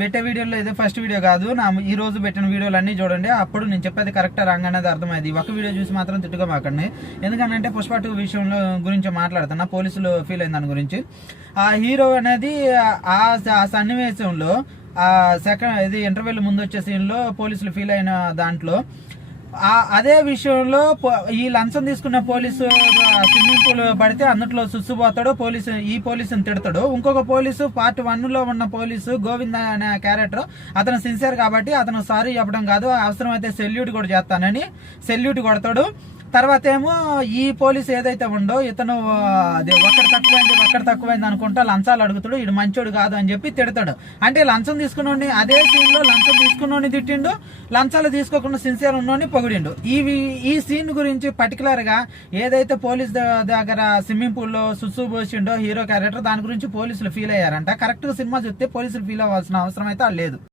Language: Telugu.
పెట్టే వీడియోలో ఇదే ఫస్ట్ వీడియో కాదు. నా ఈ రోజు పెట్టిన వీడియోలు అన్ని చూడండి. అప్పుడు నేను చెప్పేది కరెక్ట్ రాంగ్ అనేది అర్థమైంది. ఒక వీడియో చూసి మాత్రం తిట్టుగా మాకండి ఎందుకంటే పుష్ప టూ విషయంలో గురించి మాట్లాడుతున్నా పోలీసులు ఫీల్ అయిన దాని గురించి. ఆ హీరో అనేది ఆ ఆ సన్నివేశంలో ఆ సెకండ్ ఇది ఇంటర్వ్యూల ముందు వచ్చే సీన్లో పోలీసులు ఫీల్ అయిన దాంట్లో అదే విషయంలో పో- ఈ లంచం తీసుకున్న పోలీసు స్విమ్మింగ్ పూల్ పడితే అందుట్లో సుస్సుపోతాడు పోలీసు ఈ పోలీసుని తిడతాడు. ఇంకొక పోలీసు పార్ట్ వన్లో ఉన్న పోలీసు గోవింద అనే క్యారెక్టర్ అతను సిన్సియర్ కాబట్టి అతను సారీ చెప్పడం కాదు అవసరమైతే సెల్యూట్ కూడా చేస్తానని సెల్యూట్ కొడతాడు. తర్వాత ఏమో ఈ పోలీస్ ఏదైతే ఉందో ఇతను అదే అది ఒక్కడ తక్కువైంది ఒక్కడ తక్కువైంది అనుకుంటా లంచాలు అడుగుతాడు ఇడు మంచోడు కాదు అని చెప్పి తిడతాడు. అంటే లంచం తీసుకున్నోడిని అదే సీన్లో లంచం తీసుకున్నోని తిట్టిండు లంచాలు తీసుకోకుండా సిన్సియర్ ఉన్నోని పొగిడిండు. ఈ ఈ సీన్ గురించి పర్టికులర్గా ఏదైతే పోలీస్ దగ్గర స్విమ్మింగ్ పూల్లో సుసు పోసిండో హీరో క్యారెక్టర్ దాని గురించి పోలీసులు ఫీల్ అయ్యారంట. కరెక్ట్గా సినిమా చూస్తే పోలీసులు ఫీల్ అవ్వాల్సిన అవసరం అయితే లేదు